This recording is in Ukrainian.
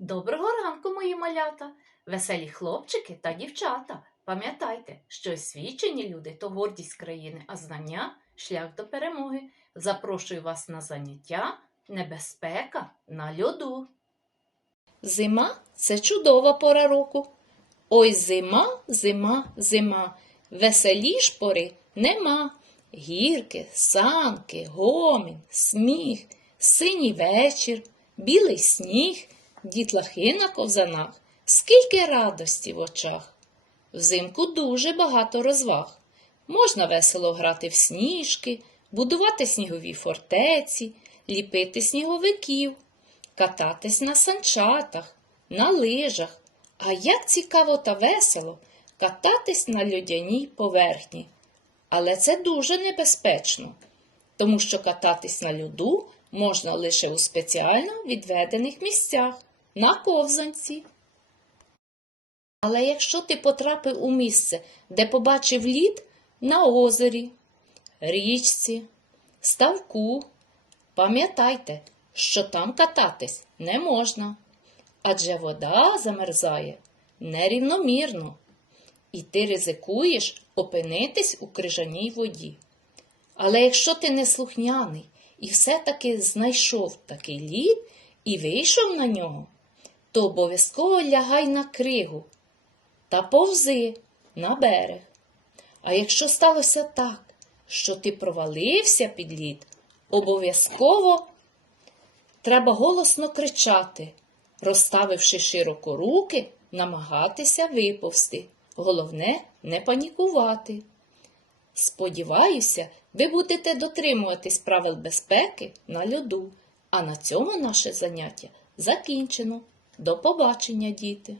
Доброго ранку, мої малята, веселі хлопчики та дівчата. Пам'ятайте, що освічені люди то гордість країни, а знання шлях до перемоги. Запрошую вас на заняття Небезпека на льоду. Зима це чудова пора року. Ой, зима, зима, зима. Веселіш пори нема. Гірки, санки, гомін, сміх, синій вечір, білий сніг, дітлахи на ковзанах, скільки радості в очах. Взимку дуже багато розваг. Можна весело грати в сніжки, будувати снігові фортеці, ліпити сніговиків, кататись на санчатах, на лижах. А як цікаво та весело кататись на льодяній поверхні. Але це дуже небезпечно, тому що кататись на льоду можна лише у спеціально відведених місцях на ковзанці. Але якщо ти потрапив у місце, де побачив лід на озері, річці, ставку, пам'ятайте, що там кататись не можна, адже вода замерзає нерівномірно, і ти ризикуєш опинитись у крижаній воді. Але якщо ти не слухняний і все-таки знайшов такий лід і вийшов на нього, то обов'язково лягай на кригу та повзи на берег. А якщо сталося так, що ти провалився під лід, обов'язково треба голосно кричати, розставивши широко руки, намагатися виповзти. Головне не панікувати. Сподіваюся, ви будете дотримуватись правил безпеки на льоду. А на цьому наше заняття закінчено. До побачення, діти!